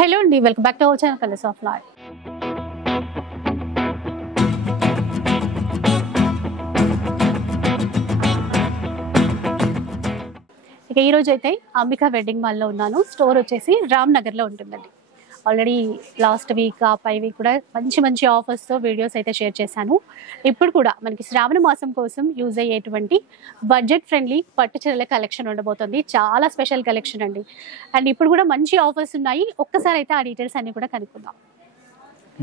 Hello అండి, welcome back to our channel colours of life. ఇక ఈరోజు అయితే అంబికా వెడ్డింగ్ మాల్లో ఉన్నాను. స్టోర్ వచ్చేసి రామ్ నగర్లో ఉంటుందండి. ఆల్రెడీ లాస్ట్ వీక్ ఆ పై వీక్ కూడా మంచి మంచి ఆఫర్స్తో వీడియోస్ అయితే షేర్ చేశాను. ఇప్పుడు కూడా మనకి శ్రావణ మాసం కోసం యూజ్ అయ్యేటువంటి బడ్జెట్ ఫ్రెండ్లీ పట్టు చీరల కలెక్షన్ ఉండబోతుంది. చాలా స్పెషల్ కలెక్షన్ అండి. అండ్ ఇప్పుడు కూడా మంచి ఆఫర్స్ ఉన్నాయి. ఒక్కసారి అయితే ఆ డీటెయిల్స్ అన్ని కూడా కనుక్కుందాం.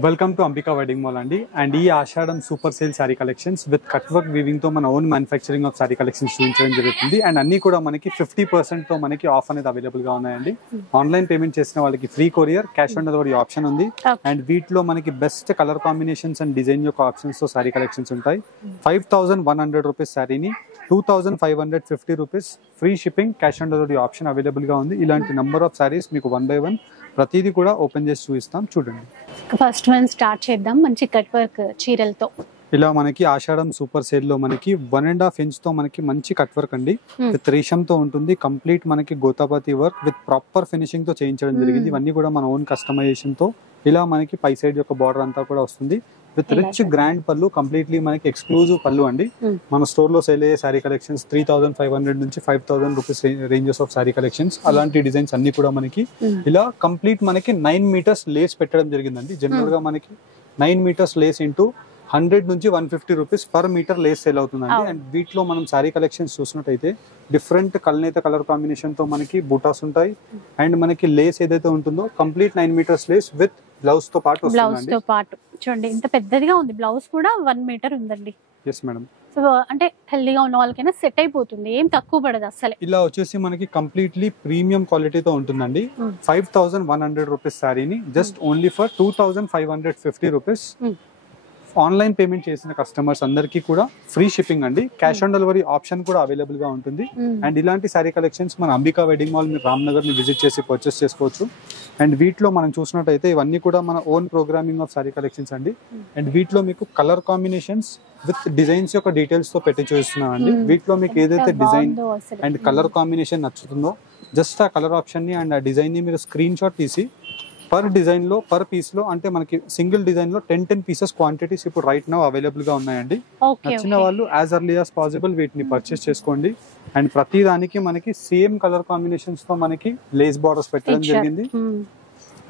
Welcome to Ambika wedding Mall అండి. అండ్ ఈ Ashadham super sale saree collections with cut work weaving తో మన own manufacturing of saree collections చూపించడం జరుగుతుంది. అండ్ అన్ని కూడా మనకి 50% తో మనకి ఆఫ్ అనేది అవైలబుల్ గా ఉన్నాయండి. ఆన్లైన్ పేమెంట్ చేసిన వాళ్ళకి free courier, cash on delivery option ఉంది. అండ్ వీటిలో మనకి best colour combinations and design యొక్క ఆప్షన్స్ తో శారీ కలెక్షన్స్ ఉంటాయి. 5100 రూపీస్ శారీని 2550 rupees free shipping, cash on delivery option available గా ఉంది. ఇలాంటి నంబర్ ఆఫ్ శారీస్ మీకు 1 by 1 ప్రతిదీ కూడా ఓపెన్ చేసి చూపిస్తాం, చూడండి. ఫస్ట్ వన్ స్టార్ట్ చేద్దాం. మంచి కట్ వర్క్ చీరలతో ఇలా మనకి ఆషాఢం సూపర్ సేల్ లో మనకి 1.5 ఇంచ్ తో మనకి మంచి కట్ వర్క్ అండి విత్ రేషం తో ఉంటుంది. కంప్లీట్ మనకి gota patti work with proper finishing తో చేయించడం జరిగింది. ఇవన్నీ కూడా మన ఓన్ కస్టమైజేషన్ తో ఇలా మనకి పై సైడ్ యొక్క బార్డర్ అంతా కూడా వస్తుంది విత్ రిచ్ గ్రాండ్ పళ్ళు. కంప్లీట్లీ మనకి ఎక్స్క్లూజివ్ పళ్ళు అండి. మన స్టోర్ లో సేల్ అయ్యే శారీ కలెక్షన్స్ 3500 నుంచి 5000 rupees ranges of saree collections. అలాంటి డిజైన్స్ అన్ని కూడా మనకి ఇలా కంప్లీట్ మనకి 9 మీటర్స్ లేస్ పెట్టడం జరిగిందండి. జనరల్ గా మనకి 9 మీటర్స్ లేస్ ఇంటూ 100 నుంచి 150 rupees per metre lace sale అవుతుందండి. అండ్ వీటిలో మనం శారీ కలెక్షన్స్ చూసినట్టయితే డిఫరెంట్ కల్నేత కలర్ కాంబినేషన్ తో మనకి బూటాస్ ఉంటాయి. అండ్ మనకి లేస్ ఏదైతే ఉంటుందో complete 9 metres lace with blouse తో పాటు వస్తుందండి. చూడండి ఇంత పెద్దదిగా ఉంది. బ్లౌజ్ కూడా 1 మీటర్ ఉందండి. Yes madam. సో అంటే హెల్దీగా ఉన్న వాళ్ళకైనా సెట్ అయిపోతుంది, ఏం తక్కువ పడదు అసలు. ఇలా వచ్చేసి మనకి కంప్లీట్లీ ప్రీమియం క్వాలిటీతో ఉంటుందండి. 5100 రూపీస్ శారీని just only for 2550 rupees online payment చేసిన కస్టమర్స్ అందరికీ కూడా ఫ్రీ షిప్పింగ్ అండి. క్యాష్ ఆన్ డెలివరీ ఆప్షన్ కూడా అవైలబుల్ గా ఉంటుంది. అండ్ ఇలాంటి శారీ కలెక్షన్స్ మన అంబికా వెడ్డింగ్ మాల్ మీరు రామ్ నగర్ ని విజిట్ చేసి పర్చేస్ చేసుకోవచ్చు. అండ్ వీటిలో మనం చూసినట్టయితే ఇవన్నీ కూడా మన own programming of saree collections అండి. అండ్ వీటిలో మీకు కలర్ కాంబినేషన్స్ విత్ డిజైన్స్ యొక్క డీటెయిల్స్ తో పెట్టి చూస్తున్నాం అండి. వీటిలో మీకు ఏదైతే డిజైన్ అండ్ కలర్ కాంబినేషన్ నచ్చుతుందో జస్ట్ ఆ కలర్ ఆప్షన్ ని అండ్ ఆ డిజైన్ ని మీరు స్క్రీన్ షాట్ తీసి పర్ డిజైన్ లో పర్ పీస్ లో అంటే మనకి సింగిల్ డిజైన్ లో 10 పీసెస్ క్వాంటిటీస్ ఇప్పుడు రైట్ నౌ అవైలబుల్ గా ఉన్నాయండి. నచ్చిన వాళ్ళు యాజ్ ఎర్లీ యాజ్ పాసిబుల్ వీటిని పర్చేస్ చేసుకోండి. అండ్ ప్రతి దానికి మనకి సేమ్ కలర్ కాంబినేషన్స్ తో మనకి లేస్ బార్డర్స్ పెట్టడం జరిగింది.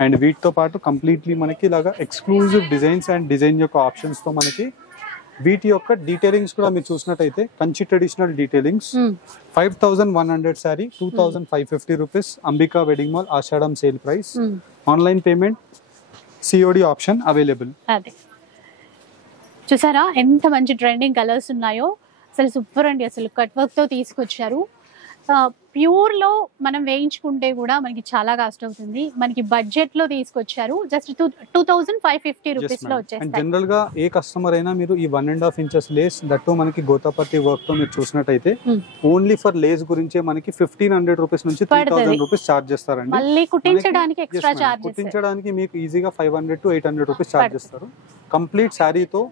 అండ్ వీటితో పాటు కంప్లీట్లీ మనకి ఇలాగా ఎక్స్క్లూజివ్ డిజైన్స్ అండ్ డిజైన్ యొక్క ఆప్షన్స్ తో మనకి వీటి యొక్క డీటెయిలింగ్స్ కూడా మీరు చూసినట్టయితే Kanchi traditional detailings 5100 saree 2550 rupees Ambika wedding Mall Ashadham sale price. Online payment, COD option available. అదే చూసారా ఎంత మంచి ట్రెండింగ్ కలర్స్ ఉన్నాయో. అసలు సూపర్ అండి. అసలు కట్ వర్క్ తో తీసుకొచ్చారు. ప్యూర్ లో మనం వేయించుకుంటే కూడా మనకి చాలా కాస్ట్ అవుతుంది. మనకి బడ్జెట్ లో తీసుకొచ్చారు. జస్ట్ 2550 రూపీస్ లో వచ్చేస్తాయి. జనరల్ గా ఏ కస్టమర్ అయినా మీరు ఈ 1.5 ఇంచెస్ లేస్ దట్టు మనకి గోతాపతి వర్క్ తో మీరు చూసినట్టయితే ఓన్లీ ఫర్ లేస్ గురించే మనకి 1500 రూపీస్ నుంచి 3000 రూపీస్ చార్జ్ చేస్తారండి. మళ్ళీ కుట్టించడానికి ఎక్స్ట్రా చార్జెస్, కుట్టించడానికి మీకు ఈజీగా 500 to 800 రూపీస్ చార్జ్ చేస్తారు. కంప్లీట్ శారీతో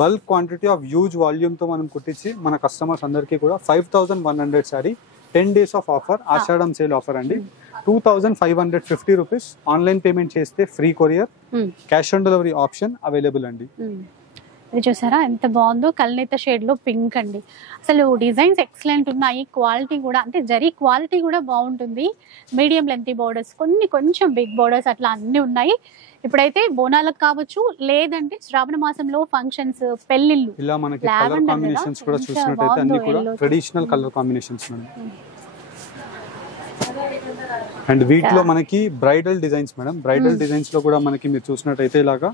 bulk quantity of huge volume తో మనం కుట్టించి మన కస్టమర్స్ అందరికీ కూడా 5100 saree 10 days of offer, Ashadham sale offer అండి. 2550 రూపీస్ ఆన్లైన్ పేమెంట్ చేస్తే free courier, cash on delivery option available అండి. ఇది చూసారా ఎంత బాగుందో. కల్నేత షేడ్ లో పింక్ అండి. అసలు డిజైన్స్ ఎక్సలెంట్ ఉన్నాయి. క్వాలిటీ కూడా అంటే జరీ క్వాలిటీ కూడా బాగుంటుంది. మీడియం లెంత్ బోర్డర్స్, కొంచెం బిగ్ బోర్డర్స్ అట్లా అన్ని ఉన్నాయి. ఇప్పుడైతే బోనాలకు కావచ్చు, లేదంటే శ్రావణ మాసంలో ఫంక్షన్స్, పెళ్లిళ్ళు, ఇలా మనకి కలర్ కాంబినేషన్స్ కూడా చూసినట్టయితే అన్ని కూడా ట్రెడిషనల్ కలర్ కాంబినేషన్స్ అండి. అండ్ వీటిలో మనకి bridal designs madam. Bridal designs లో కూడా మనకి మీరు చూసినట్టయితే ఇలాగా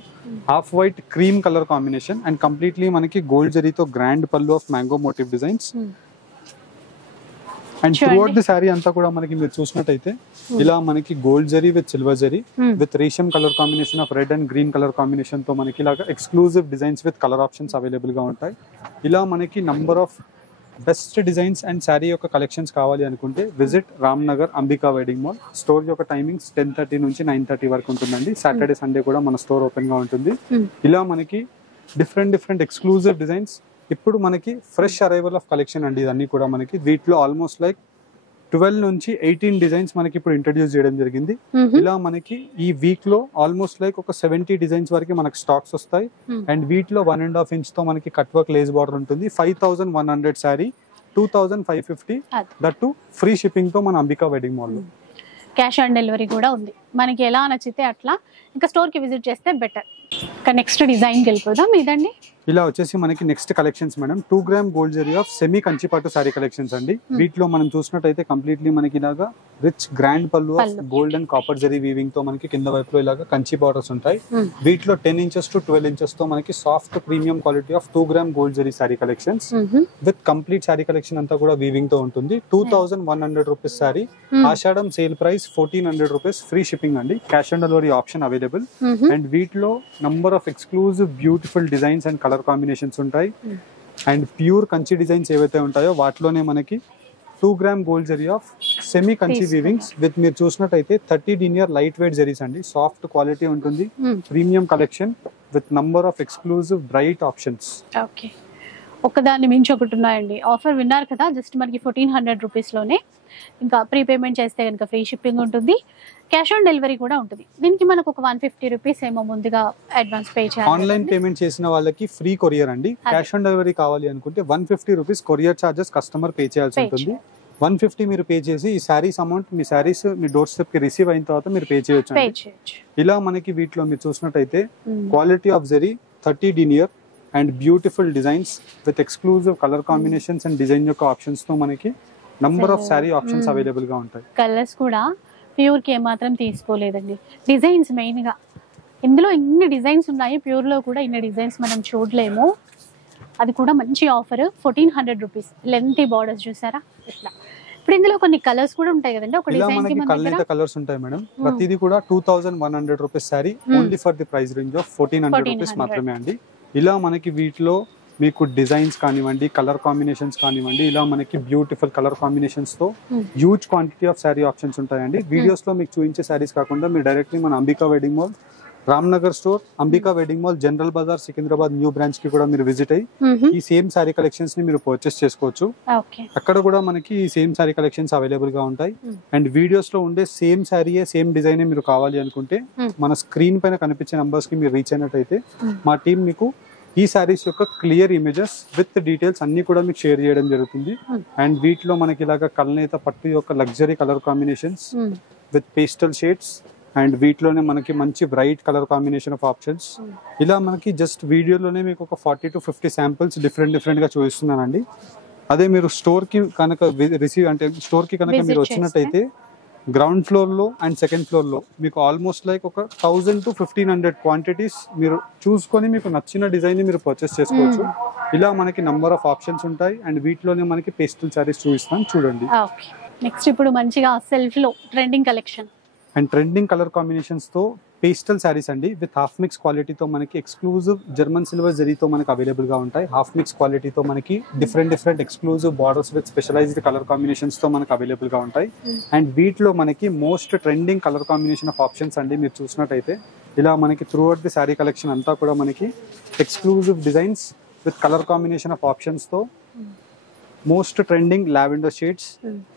half white cream colour combination and completely మనకి గోల్డ్ జరీతో గ్రాండ్ పళ్ళు of mango motive designs. And throughout the saree అంతా కూడా మనకి మీరు చూసినట్టయితే ఇలా మనకి gold zari with silver zari with రేషం colour combination of red and green colour combination తో మనకి ఇలాగా exclusive designs with colour options available గా ఉంటాయి. ఇలా మనకి number of best designs and sari యొక్క కలెక్షన్స్ కావాలి అనుకుంటే visit Ram Nagar Ambika wedding mall. Store యొక్క టైమింగ్స్ 10:30 నుంచి 9:30 వరకు ఉంటుందండి. సాటర్డే సండే కూడా మన స్టోర్ ఓపెన్ గా ఉంటుంది. ఇలా మనకి డిఫరెంట్ ఎక్స్క్లూజివ్ డిజైన్స్ ఇప్పుడు మనకి ఫ్రెష్ అరైవల్ ఆఫ్ కలెక్షన్ అండి. ఇదన్నీ కూడా మనకి వీటిలో ఆల్మోస్ట్ లైక్ 12 నుంచి 18 డిజైన్స్ మనకి ఇప్పుడు ఇంట్రడ్యూస్ చేయడం జరిగింది. ఇలా మనకి ఈ వీక్ లో ఆల్మోస్ట్ లైక్ ఒక 70 డిజైన్స్ వరకు మనకి స్టాక్స్ వస్తాయి. అండ్ వీటిలో 1.5 ఇంచ్ తో మనకి కట్ వర్క్ లేస్ బార్డర్ ఉంటుంది. 5100 శారీ 2550 దట్టు ఫ్రీ షిప్పింగ్ తో మన అంబికా వెడ్డింగ్ మాల్ లో. క్యాష్ ఆన్ డెలివరీ కూడా ఉంది. మనకి ఎలా నచ్చితే అట్లా ఇంకా స్టోర్ కి విజిట్ చేస్తే బెటర్. ఇంకా నెక్స్ట్ డిజైన్ వెళ్ళిపోదాం. ఇదండి ఇలా వచ్చేసి మనకి next collections madam 2 gram gold zari of semi Kanchi పట్టు సారీ కలెక్షన్స్ అండి. వీటిలో మనం చూసినట్టయితే కంప్లీట్లీ మనకి ఇలాగా రిచ్ గ్రాండ్ పళ్ళు of gold and copper zari weaving తో మనకి కింద వైపులో ఇలాగా కంచి బార్డర్స్ ఉంటాయి. వీటిలో 10 ఇంచెస్ టు 12 ఇంచెస్ తో మనకి soft premium quality of 2 gram gold zari saree collections with complete saree collection అంతా కూడా వీవింగ్ తో ఉంటుంది. 2100 rupees saree. Ashadham sale price 1400 rupees. Free shipping అండి. Cash on delivery option available. And వీటిలో number of exclusive beautiful designs and colour combinations ఉంటాయి. And pure Kanchi designs ఏవైతే ఉంటాయో వాటిలోనే మనకి 2 gram gold zari of semi Kanchi weavings with మీరు చూసినట్టయితే 30 డినియర్ లైట్ వెయిట్ జరీస్ అండి. సాఫ్ట్ క్వాలిటీ ఉంటుంది. Premium collection with number of exclusive bright options. Okay, ఒకదాన్ని మించి ఒకటి ఉన్నాయండి. ఆఫర్ విన్నారు కదా, జస్ట్ మనకి 1400 రూపీస్ లోనే. ఇంకా ప్రీపేమెంట్ చేస్తే కనుక ఫ్రీ షిప్పింగ్ ఉంటుంది. క్యాష్ ఆన్ డెలివరీ కూడా ఉంటుంది. దీనికి మనకు ఒక 150 రూపీస్ ఏమో ముందుగా అడ్వాన్స్ పే చేయాలి. ఆన్లైన్ పేమెంట్ చేసిన వాళ్ళకి ఫ్రీ కొరియర్ అండి. క్యాష్ ఆన్ డెలివరీ కావాలి అనుకుంటే 150 rupees courier charges customer pay చేయాల్సి ఉంటుంది. 150 మీరు పే చేసి ఈ శారీస్ అమౌంట్ మీ శారీస్ మీ డోర్ స్టెప్ కి రిసీవ్ అయిన తర్వాత మీరు పే చేయొచ్చు. ఇలా మనకి వీటిలో మీరు చూసినట్టయితే quality of zari 30 denier and beautiful designs with exclusive colour combinations and design యొక్క ఆప్షన్స్ తో మనకి number of sari options available గా ఉంటాయి. కలర్స్ కూడా ప్యూర్ కి ఏమాత్రం తీసుకోలేదండి. డిజైన్స్ మెయిన్ గా ఇందులో ఇన్ని డిజైన్స్ ఉన్నాయి. ప్యూర్ లో కూడా ఇన్ని డిజైన్స్ మనం చూడలేము. అది కూడా మంచి ఆఫర్ 1400 రూపీస్. లెంతీ బార్డర్స్ చూసారా ఇట్లా. ఇప్పుడు ఇందులో కొన్ని కలర్స్ కూడా ఉంటాయి కదండి. ఒక డిజైన్ కి మనకి కలర్స్ ఉంటాయి మేడం. ప్రతిదీ కూడా 2100 rupees sari only for the price range of 1400 rupees మాత్రమే అండి. ఇలా మనకి వీటిలో మీకు డిజైన్స్ కానివ్వండి, కలర్ కాంబినేషన్స్ కానివ్వండి, ఇలా మనకి బ్యూటిఫుల్ కలర్ కాంబినేషన్స్ తో huge quantity of sari options ఉంటాయండి. వీడియోస్ లో మీకు చూపించే శారీస్ కాకుండా మీరు డైరెక్ట్లీ మన Ambika wedding mall Ramnagar store, Ambika wedding mall, general Bazar, Secunderabad new branch కి కూడా మీరు విజిట్ అయ్యి ఈ సేమ్ శారీ కలెక్షన్స్ ని మీరు పర్చేస్ చేసుకోవచ్చు. అక్కడ కూడా మనకి ఈ సేమ్ శారీ కలెక్షన్స్ అవైలబుల్ గా ఉంటాయి. అండ్ వీడియోస్ లో ఉండే సేమ్ శారీయే సేమ్ డిజైన్ మీరు కావాలి అనుకుంటే మన స్క్రీన్ పైన కనిపించే నంబర్స్ కి మీరు రీచ్ అయినట్టయితే మా టీం మీకు ఈ శారీస్ యొక్క క్లియర్ ఇమేజెస్ విత్ డీటెయిల్స్ అన్ని కూడా మీకు షేర్ చేయడం జరుగుతుంది. అండ్ వీటిలో మనకి ఇలాగా కల్నేత పట్టు యొక్క luxury colour combinations with pastel shades and వీటిలోనే మనకి మంచి bright colour combination of options. ఇలా మనకి జస్ట్ వీడియోలోనే మీకు ఒక 40 to 50 శాంపిల్స్ డిఫరెంట్ గా చూపిస్తున్నానండి. అదే మీరు స్టోర్ కి కనుక రిసీవ్ అంటే స్టోర్ కి కనుక మీరు వచ్చినట్టయితే గ్రౌండ్ ఫ్లోర్ లో అండ్ సెకండ్ ఫ్లోర్ లో మీకు ఆల్మోస్ట్ లైక్ ఒక 1000 to 1500 క్వాంటిటీస్ మీరు చూసుకొని మీకు నచ్చిన డిజైన్ ని మీరు పర్చేస్ చేసుకోవచ్చు. ఇలా మనకి నంబర్ ఆఫ్ ఆప్షన్స్ ఉంటాయి. అండ్ వీటిలోనే మనకి పేస్టల్ సారీస్ చూపిస్తాను చూడండి. నెక్స్ట్ ఇప్పుడు మంచిగా సెల్ఫ్ లో trending collection and trending colour combinations తో పేస్టల్ శారీస్ అండి విత్ హాఫ్ మిక్స్ క్వాలిటీతో మనకి ఎక్స్క్లూజివ్ జర్మన్ సిల్వర్ జరీతో మనకి అవైలబుల్ గా ఉంటాయి. హాఫ్ మిక్స్ క్వాలిటీతో మనకి different exclusive borders with specialised colour combinations తో మనకి అవైలబుల్ గా ఉంటాయి. అండ్ వీటిలో మనకి most trending colour combination of options అండి మీరు చూసినట్టయితే ఇలా మనకి throughout the saree collection అంతా కూడా మనకి exclusive designs with colour combination of options తో most trending lavender shades.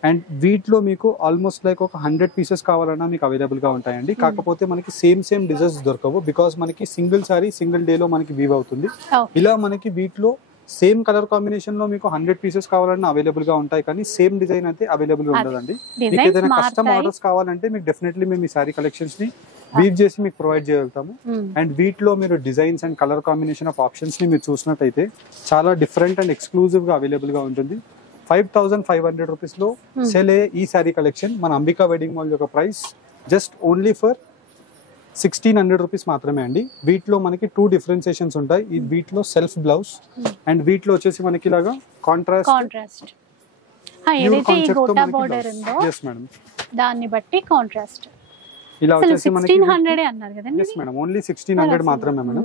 And వీటిలో మీకు ఆల్మోస్ట్ లైక్ ఒక 100 పీసెస్ కావాలన్నా మీకు అవైలబుల్ గా ఉంటాయండి. కాకపోతే మనకి సేమ్ డిజైన్స్ దొరకవు బికాస్ మనకి సింగిల్ సారీ సింగిల్ డే లో మనకి వీవ్ అవుతుంది. ఇలా మనకి వీటిలో సేమ్ కలర్ కాంబినేషన్ లో మీకు 100 పీసెస్ కావాలన్నా అవైలబుల్ గా ఉంటాయి, కానీ సేమ్ డిజైన్ అయితే అవైలబుల్ ఉండదండి. మీకు ఏదైనా కస్టమ్ ఆర్డర్స్ కావాలంటే మీకు డెఫినెట్లీ మేము ఈ సారీ కలెక్షన్స్ ని వీవ్ చేసి మీకు ప్రొవైడ్ చేయగలుగుతాము. అండ్ వీటిలో మీరు designs and colour combination of options ని మీరు చూసినట్టయితే చాలా డిఫరెంట్ అండ్ ఎక్స్క్లూజివ్ గా అవైలబుల్ గా ఉంటుంది. 5500 రూపీస్ లో సెల్ అయ్యే ఈ సారీ కలెక్షన్ మన అంబికా వెడ్డింగ్ మాల్ యొక్క price just only for 1600 rupees మాత్రమే అండి. వీటిలో మనకి 2 డిఫరెన్సియేషన్స్ ఉంటాయి. వీటిలో సెల్ఫ్ బ్లౌజ్ అండ్ వీటిలో వచ్చేసి మనకి ఇలాగా కాంట్రాస్ట్ దాన్ని బట్టి కాంట్రాస్ట్ ఇలా వచ్చేసి మనకి 1600 అన్నారు కదండి. yes మేడం, ఓన్లీ 1600 మాత్రమే మేడం.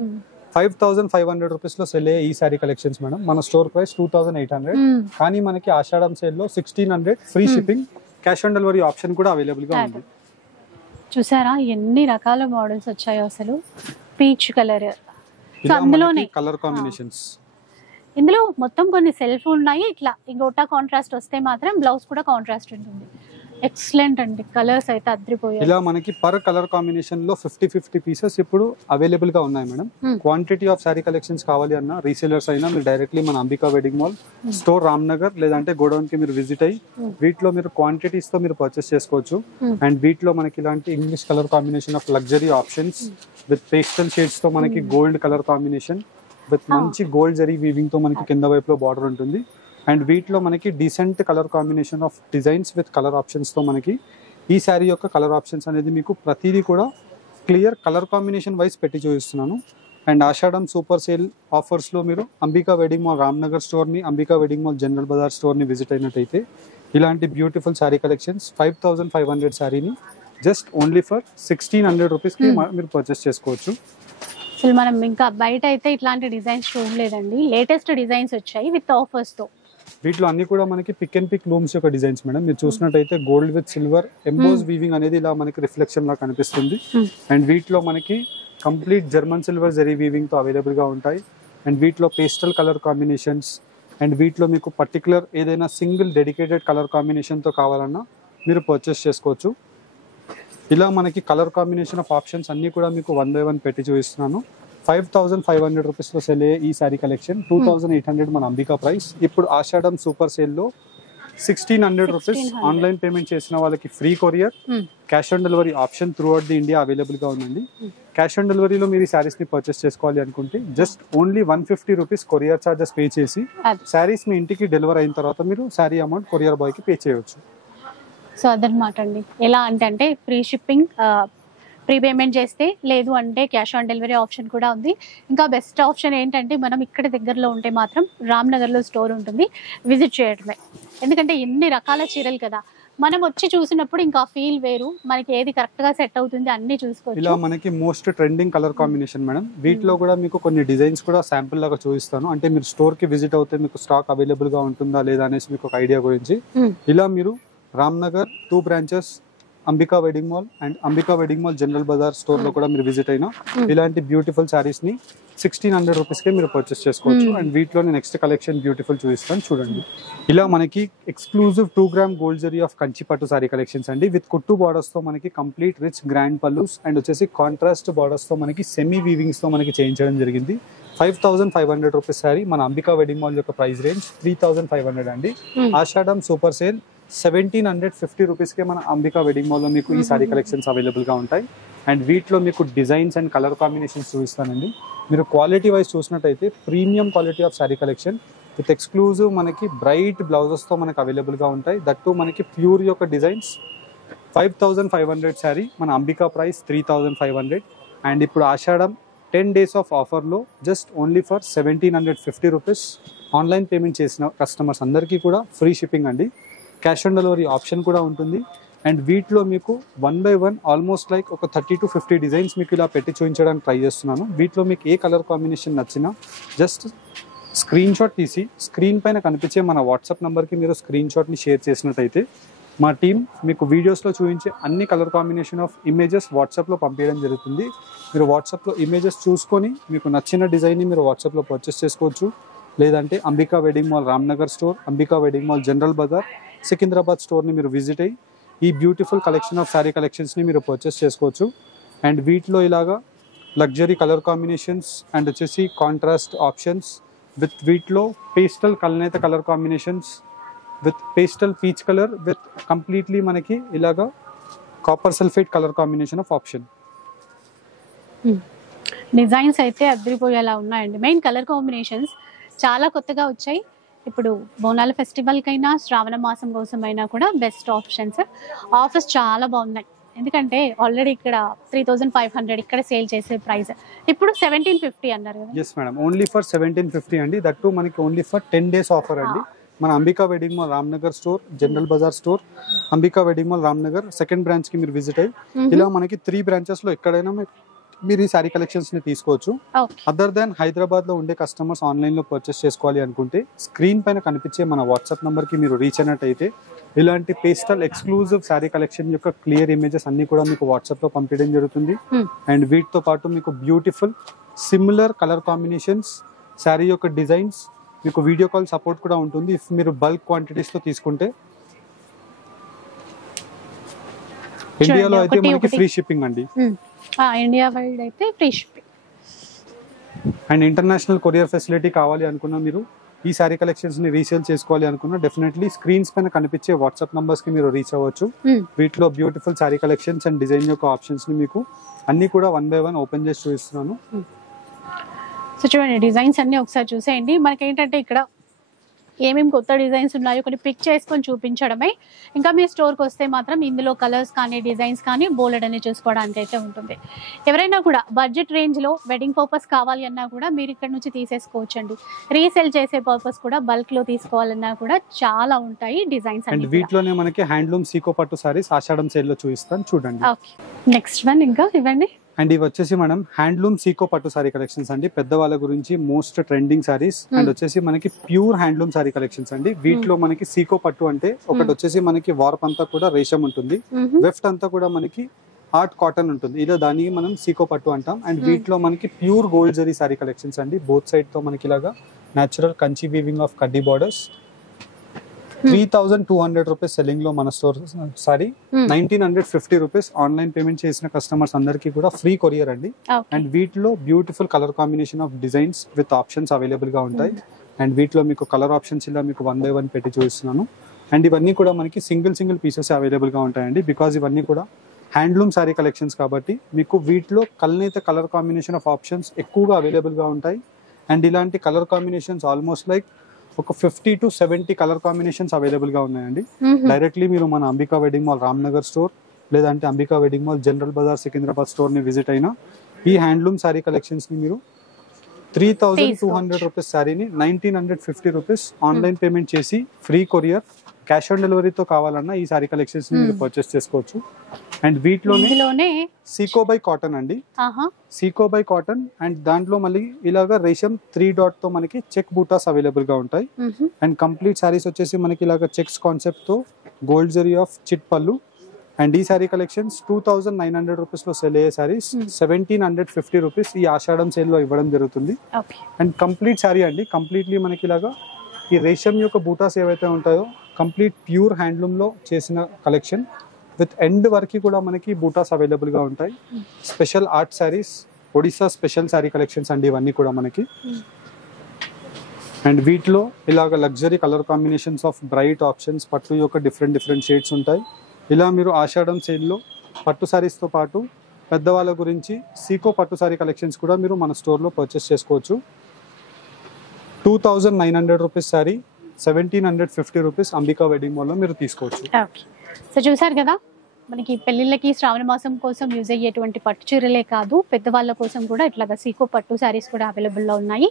5500 రూపీస్ లో సెల్ అయ్యే ఈ సారీ కలెక్షన్స్ మేడం. మన స్టోర్ ప్రైస్ 2800, కానీ మనకి ఆషాఢం సేల్ లో 1600 free shipping, cash on delivery option కూడా అవైలబుల్ గా ఉంది. చూసారా ఎన్ని రకాల మోడల్స్ వచ్చాయో, అసలు పీచ్ కలర్, అందులోనే కలర్ కాంబినేషన్స్ ఇందులో మొత్తం కొన్ని సెల్ఫ్ ఉన్నాయి, ఇట్లా ఇంకోటా కాంట్రాస్ట్ వస్తే మాత్రం బ్లౌజ్ కూడా కాంట్రాస్ట్ ఉంటుంది. ఎక్సలెంట్ అండి, కలర్స్ అయితే అద్రిపోయాయి. ఇలా మనకి పర్ కలర్ కాంబినేషన్ లో 50 పీసెస్ ఇప్పుడు అవైలబుల్ గా ఉన్నాయి madam. Quantity of saree collections కావాలి అన్న రీసేలర్స్ అయినా మీరు డైరెక్ట్లీ మన Ambika wedding mall store Ramnagar లేదంటే గోడౌన్ కి మీరు విజిట్ అయ్యి వీటిలో మీరు క్వాంటిటీస్ తో మీరు పర్చేస్ చేసుకోవచ్చు. అండ్ వీటిలో మనకి ఇలాంటి English colour combination of luxury options with pastel shades తో మనకి గోల్డ్ కలర్ కాంబినేషన్ విత్ మంచి గోల్డ్ జరీ వీవింగ్ తో మనకి కింద వైపులో బార్డర్ ఉంటుంది. అండ్ వీటిలో మనకి decent colour combination of designs with colour options తో మనకి ఈ శారీ యొక్క కలర్ ఆప్షన్స్ అనేది మీకు ప్రతిదీ కూడా క్లియర్ కలర్ కాంబినేషన్ వైజ్ పెట్టి చూపిస్తున్నాను. And Ashadam super sale offers లో మీరు Ambika wedding mall Ramnagar store ని, Ambika wedding mall general Bazar store ని విజిట్ అయినట్టయితే ఇలాంటి బ్యూటిఫుల్ శారీ కలెక్షన్స్ 5500 శారీని జస్ట్ ఓన్లీ ఫర్ 1600 రూపీస్ కి మీరు పర్చేస్ చేసుకోవచ్చు. అసలు మనం ఇంకా బయట అయితే ఇట్లాంటి డిజైన్స్ చూడలేదండి, లేటెస్ట్ డిజైన్స్ వచ్చాయి విత్ ఆఫర్స్ తో. వీటిలో అన్ని కూడా మనకి పిక్ అండ్ పిక్ లూమ్స్ యొక్క డిజైన్స్ మేడం. మీరు చూసినట్టయితే gold with silver emboss weaving అనేది ఇలా మనకి రిఫ్లెక్షన్ లా కనిపిస్తుంది. అండ్ వీటిలో మనకి complete German silver zari weaving తో అవైలబుల్ గా ఉంటాయి. అండ్ వీటిలో పేస్టల్ కలర్ కాంబినేషన్స్ అండ్ వీటిలో మీకు పర్టికులర్ ఏదైనా సింగిల్ డెడికేటెడ్ కలర్ కాంబినేషన్ తో కావాలన్నా మీరు పర్చేస్ చేసుకోవచ్చు. ఇలా మనకి కలర్ కాంబినేషన్ ఆఫ్ ఆప్షన్స్ అన్ని కూడా మీకు 1 by 1 పెట్టి చూపిస్తున్నాను. 5500 రూపీస్ లో సెల్ అయ్యే ఈ శారీ కలెక్షన్ 2800 మన అంబికా ప్రైస్. ఇప్పుడు ఆషాఢం సూపర్ సేల్ లో 1600 రూపీస్. ఆన్లైన్ పేమెంట్ చేసిన వాళ్ళకి free courier, cash on delivery option through out the India available గా ఉందండి. క్యాష్ ఆన్ డెలివరీలో మీరు ఈ శారీస్ ని పర్చేస్ చేసుకోవాలి అనుకుంటే just only 150 rupees courier charges pay చేసి శారీస్ మీ ఇంటికి డెలివర్ అయిన తర్వాత మీరు శారీ అమౌంట్ కొరియర్ బాయ్ కి పే చేయవచ్చు. సో అదనమాట అండి. ఎలా అంటే ఫ్రీ షిప్పింగ్, ప్రీ పేమెంట్ చేస్తే, లేదు అంటే క్యాష్ ఆన్ డెలివరీ ఆప్షన్ కూడా ఉంది. ఇంకా బెస్ట్ ఆప్షన్ ఏంటంటే మనం ఇక్కడ దగ్గరలో ఉంటే మాత్రం రామ్నగర్లో స్టోర్ ఉంటుంది, విజిట్ చేయడమే. ఎందుకంటే ఎన్ని రకాల చీరలు కదా, మనం వచ్చి చూసినప్పుడు ఇంకా ఫీల్ వేరు, మనకి ఏది కరెక్ట్ గా సెట్ అవుతుంది అన్ని చూసుకోవచ్చు. ఇలా మనకి most trending colour combination madam. వీటిలో కూడా మీకు కొన్ని డిజైన్స్ కూడా శాంపుల్ లాగా చూపిస్తాను. అంటే మీరు స్టోర్ కి విజిట్ అవుతే మీకు స్టాక్ అవైలబుల్ గా ఉంటుందా లేదా అనేసి మీకు ఒక ఐడియా గురించి. ఇలా మీరు Ramnagar 2 branches Ambika wedding Mall and Ambika wedding mall general Bazar store లో కూడా మీరు విజిట్ అయినా ఇలాంటి బ్యూటిఫుల్ శారీస్ ని 1600 రూపీస్ కే మీరు పర్చేస్ చేసుకోవచ్చు. అండ్ వీటిలో నెక్స్ట్ కలెక్షన్ బ్యూటిఫుల్ చూపిస్తాను చూడండి. ఇలా మనకి exclusive 2 gram gold zari of Kanchi పట్టు సారీ కలెక్షన్స్ అండి. విత్ కుట్టు బార్డర్స్ తో మనకి complete rich grand pallus and వచ్చేసి కాంట్రాస్ట్ బార్డర్స్ తో మనకి సెమీ వీవింగ్స్ తో మనకి చేయించడం జరిగింది. 5500 రూపీస్ శారీ. మన అంబికా వెడ్డింగ్ మాల్ యొక్క ప్రైస్ రేంజ్ 3500 అండి. ఆషాఢం సూపర్ సేల్ 1750 రూపీస్ కే మన అంబికా వెడ్డింగ్ మాల్ లో మీకు ఈ సారీ కలెక్షన్స్ అవైలబుల్ గా ఉంటాయి. అండ్ వీటిలో మీకు డిజైన్స్ అండ్ కలర్ కాంబినేషన్స్ చూపిస్తానండి. మీరు క్వాలిటీ వైజ్ చూసినట్టయితే premium quality of sorry collection with exclusive మనకి బ్రైట్ బ్లౌజెస్ తో మనకి అవైలబుల్ గా ఉంటాయి. దట్టు మనకి ప్యూర్ యొక్క డిజైన్స్. 5500 శారీ, మన అంబికా ప్రైస్ 3500. అండ్ ఇప్పుడు ఆషాఢం 10 days ఆఫ్ ఆఫర్లో just only for 1750 rupees. Online payment చేసిన కస్టమర్స్ అందరికీ కూడా ఫ్రీ షిప్పింగ్ అండి. క్యాష్ ఆన్ డెలివరీ ఆప్షన్ కూడా ఉంటుంది. అండ్ వీటిలో మీకు 1 by 1 ఆల్మోస్ట్ లైక్ ఒక 30 to 50 డిజైన్స్ మీకు ఇలా పెట్టి చూపించడానికి ట్రై చేస్తున్నాను. వీటిలో మీకు ఏ కలర్ కాంబినేషన్ నచ్చినా జస్ట్ స్క్రీన్ షాట్ తీసి స్క్రీన్ పైన కనిపించే మన వాట్సాప్ నెంబర్కి మీరు స్క్రీన్ షాట్ని షేర్ చేసినట్టయితే మా టీం మీకు వీడియోస్లో చూపించే అన్ని కలర్ కాంబినేషన్ ఆఫ్ ఇమేజెస్ వాట్సాప్లో పంపించడం జరుగుతుంది. మీరు వాట్సాప్లో ఇమేజెస్ చూసుకొని మీకు నచ్చిన డిజైన్ని మీరు వాట్సాప్లో పర్చేస్ చేసుకోవచ్చు. లేదంటే Ambika wedding mall Ramnagar store, Ambika wedding mall general Bazar Secunderabad స్టోర్ని మీరు విజిట్ అయ్యి ఈ బ్యూటిఫుల్ కలెక్షన్ ఆఫ్ శారీ కలెక్షన్స్ని మీరు పర్చేస్ చేసుకోవచ్చు. అండ్ వీటిలో ఇలాగా లగ్జరీ కలర్ కాంబినేషన్స్ అండ్ వచ్చేసి కాంట్రాస్ట్ ఆప్షన్స్ విత్ వీటిలో పేస్టల్ కల్నేత colour combinations with pastel peach colour with completely మనకి ఇలాగా copper sulphate colour combination of option. Designs అయితే అదిరిపోయేలా ఉన్నాయండి. మెయిన్ కలర్ కాంబినేషన్స్ చాలా కొత్తగా వచ్చాయి. ఇప్పుడు బోనాల ఫెస్టివల్కైనా శ్రావణ మాసం కోసమైనా కూడా బెస్ట్ ఆఫర్స్ చాలా బాగున్నాయి. ఎందుకంటే ఆల్రెడీ ఇక్కడ 3500 ఇక్కడ సేల్ చేసే ప్రైస్ ఇప్పుడు 1750 అన్నారు కదా. ఎస్ మేడం, ఓన్లీ ఫర్ 1750 అండి. దట్టు మనకి ఓన్లీ ఫర్ 10 days ఆఫర్ అండి. మన Ambika wedding mall Ramnagar store, General Bazar store, Ambika wedding mall Ramnagar second branch కి మీరు విజిట్ అయ్యి ఇలా మనకి 3 branches లో ఎక్కడైనా మీరు ఈ సారీ కలెక్షన్స్ ని తీసుకోవచ్చు. అదర్ దాన్ హైదరాబాద్ లో ఉండే కస్టమర్స్ ఆన్లైన్ లో పర్చేస్ చేసుకోవాలి అనుకుంటే స్క్రీన్ పైన కనిపించే మన వాట్సాప్ నంబర్ కి మీరు రీచ్ అయినట్టయితే ఇలాంటి పేస్టల్ ఎక్స్క్లూజివ్ సారీ కలెక్షన్ యొక్క క్లియర్ ఇమేజెస్ అన్ని కూడా మీకు వాట్సాప్ లో పంపించడం జరుగుతుంది. అండ్ వీటితో పాటు మీకు beautiful similar colour combinations, sari యొక్క డిజైన్స్ మీకు వీడియో కాల్ సపోర్ట్ కూడా ఉంటుంది ఇఫ్ మీరు బల్క్ క్వాంటిటీస్ తో తీసుకుంటే. ఇండియాలో అయితే మనకి ఫ్రీ షిప్పింగ్ అండి. ఇండియా వైడ్ అయితే free shipping and international courier facility కావాలి అనుకున్నా, మీరు ఈ సారీ కలెక్షన్స్ ని రీసేల్ చేసుకోవాలి అనుకున్నా డెఫినెట్లీ స్క్రీన్స్ పైన కనిపించే వాట్సాప్ నంబర్స్ కి మీరు రీచ్ అవ్వచ్చు. వీటిలో beautiful sorry collections and design యొక్క ఆప్షన్స్ ని మీకు అన్ని కూడా 1 by 1 ఓపెన్ చేసి చూపిస్తున్నాను. సో చూడండి, డిజైన్స్ అన్ని ఒకసారి చూసేయండి. మనకి ఏంటంటే ఇక్కడ ఏమేమి కొత్త డిజైన్స్ ఉన్నాయో కొన్ని పిక్ చేసుకొని చూపించడమే. ఇంకా మీ స్టోర్కి వస్తే మాత్రం ఇందులో కలర్స్ కానీ డిజైన్స్ కానీ బోలెడ్ అని చూసుకోవడానికి అయితే ఉంటుంది. ఎవరైనా కూడా బడ్జెట్ రేంజ్లో వెడ్డింగ్ పర్పస్ కావాలి అన్నా కూడా మీరు ఇక్కడ నుంచి తీసేసుకోవచ్చు అండి. రీసేల్ చేసే పర్పస్ కూడా బల్క్లో తీసుకోవాలన్నా కూడా చాలా ఉంటాయి డిజైన్స్. అండ్ వీటిలోనే మనకి హ్యాండ్లూమ్ సీకో పట్టు సారీస్ ఆషాఢం సేల్ లో చూపిస్తాను చూడండి. ఓకే, నెక్స్ట్ వన్ ఇంకా ఇవ్వండి. అండ్ ఇవి వచ్చేసి మనం హ్యాండ్లూమ్ సీకో పట్టు సారీ కలెక్షన్స్ అండి. పెద్దవాళ్ళ గురించి మోస్ట్ ట్రెండింగ్ సారీస్. అండ్ వచ్చేసి మనకి ప్యూర్ హ్యాండ్లూమ్ సారీ కలెక్షన్స్ అండి. వీటిలో మనకి సీకో పట్టు అంటే ఒకటి వచ్చేసి మనకి వార్ప్ అంతా కూడా రేషం ఉంటుంది, వెఫ్ట్ అంతా కూడా మనకి ఆర్ట్ కాటన్ ఉంటుంది. ఇలా దానికి మనం సీకో పట్టు అంటాం. అండ్ వీటిలో మనకి pure gold zari saree collections అండి. బోత్ సైడ్ తో మనకి ఇలాగా న్యాచురల్ కంచి వీవింగ్ ఆఫ్ కడ్డీ బార్డర్స్. 3,200 రూపీస్ సెల్లింగ్ లో మన store sorry 1,950 rupees. Online payment చేసిన కస్టమర్స్ అందరికి కూడా ఫ్రీ కొరియర్ అండి. అండ్ వీటిలో beautiful colour combination of designs with options available గా ఉంటాయి. అండ్ వీటిలో మీకు కలర్ ఆప్షన్స్ ఇలా మీకు 1 by 1 పెట్టి చూపిస్తున్నాను. అండ్ ఇవన్నీ కూడా మనకి సింగిల్ పీసెస్ అవైలబుల్ గా ఉంటాయండి. బికాజ్ ఇవన్నీ కూడా హ్యాండ్లూమ్ సారీ కలెక్షన్స్ కాబట్టి మీకు వీటిలో కల్నేత కలర్ కాంబినేషన్ ఆఫ్ ఆప్షన్స్ ఎక్కువగా అవైలబుల్ గా ఉంటాయి. అండ్ ఇలాంటి కలర్ కాంబినేషన్స్ ఆల్మోస్ట్ లైక్ ఒక 50 to 70 కలర్ కాంబినేషన్స్ అవైలబుల్ గా ఉన్నాయండి. డైరెక్ట్లీ మీరు మన Ambika wedding mall Ramnagar store లేదంటే Ambika wedding mall general Bazar Secunderabad store ని విజిట్ అయినా ఈ హ్యాండ్లూమ్ సారీ కలెక్షన్స్ ని మీరు 3,200 రూపీస్ సారీని 1,950 రూపీస్ ఆన్లైన్ పేమెంట్ చేసి ఫ్రీ కొరియర్ క్యాష్ ఆన్ డెలివరీతో కావాలన్నా ఈ సారీ కలెక్షన్స్ మీరు పర్చేస్ చేసుకోవచ్చు. అండ్ వీటిలోనే సీకో బై కాటన్ అండి. సీకో బై కాటన్ అండ్ దాంట్లో మళ్ళీ ఇలాగా రేషం 3 డాట్ తో మనకి చెక్ బూటాస్ అవైలబుల్ గా ఉంటాయి. అండ్ కంప్లీట్ సారీస్ వచ్చేసి మనకి ఇలాగా చెక్స్ కాన్సెప్ట్ తో గోల్డ్ జరీ ఆఫ్ చిట్ పళ్ళు. అండ్ ఈ సారీ కలెక్షన్స్ 2,900 రూపీస్ లో సెల్ అయ్యే సారీస్ 1,750 రూపీస్ ఈ ఆషాఢం సేల్ లో ఇవ్వడం జరుగుతుంది. అండ్ కంప్లీట్ సారీ అండి, కంప్లీట్లీ మనకి ఇలాగా ఈ రేషం యొక్క బూటాస్ ఏవైతే ఉంటాయో కంప్లీట్ ప్యూర్ హ్యాండ్లూమ్ లో చేసిన కలెక్షన్ విత్ ఎండ్ వరకు కూడా మనకి బూటాస్ అవైలబుల్ గా ఉంటాయి. Special art saris, Odisha special sorry collections అండి ఇవన్నీ కూడా మనకి. అండ్ వీటిలో ఇలాగ luxury colour combinations of bright options పట్టు యొక్క డిఫరెంట్ షేడ్స్ ఉంటాయి. ఇలా మీరు ఆషాఢం సేల్లో పట్టు సారీస్ తో పాటు పెద్దవాళ్ళ గురించి సీకో పట్టు సారీ కలెక్షన్స్ కూడా మీరు మన స్టోర్ లో పర్చేస్ చేసుకోవచ్చు. 2,900 rupees sorry 1,750 rupees Ambika wedding mall లో మీరు తీసుకోవచ్చు. సో చూసారు కదా, మనకి పెళ్లిళ్ళకి శ్రావణ మాసం కోసం యూజ్ అయ్యేటువంటి పట్టు చీరలే కాదు, పెద్దవాళ్ళ కోసం కూడా ఇట్లాగా సీకో పట్టు శారీస్ కూడా అవైలబుల్లో ఉన్నాయి.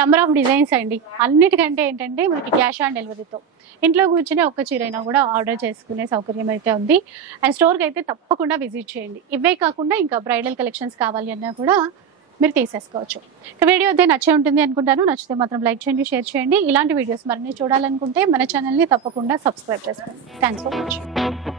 నెంబర్ ఆఫ్ డిజైన్స్ అండి. అన్నిటికంటే ఏంటంటే మనకి క్యాష్ ఆన్ డెలివరీతో ఇంట్లో కూర్చునే ఒక్క చీరైనా కూడా ఆర్డర్ చేసుకునే సౌకర్యం అయితే ఉంది. అండ్ స్టోర్కి అయితే తప్పకుండా విజిట్ చేయండి. ఇవే కాకుండా ఇంకా బ్రైడల్ కలెక్షన్స్ కావాలి అన్నా కూడా మీరు తీసేసుకోవచ్చు. వీడియో అయితే నచ్చే ఉంటుంది అనుకుంటాను. నచ్చితే మాత్రం లైక్ చేయండి, షేర్ చేయండి. ఇలాంటి వీడియోస్ మరిన్ని చూడాలనుకుంటే మన ఛానల్ని తప్పకుండా సబ్స్క్రైబ్ చేసుకోండి. Thanks for watching.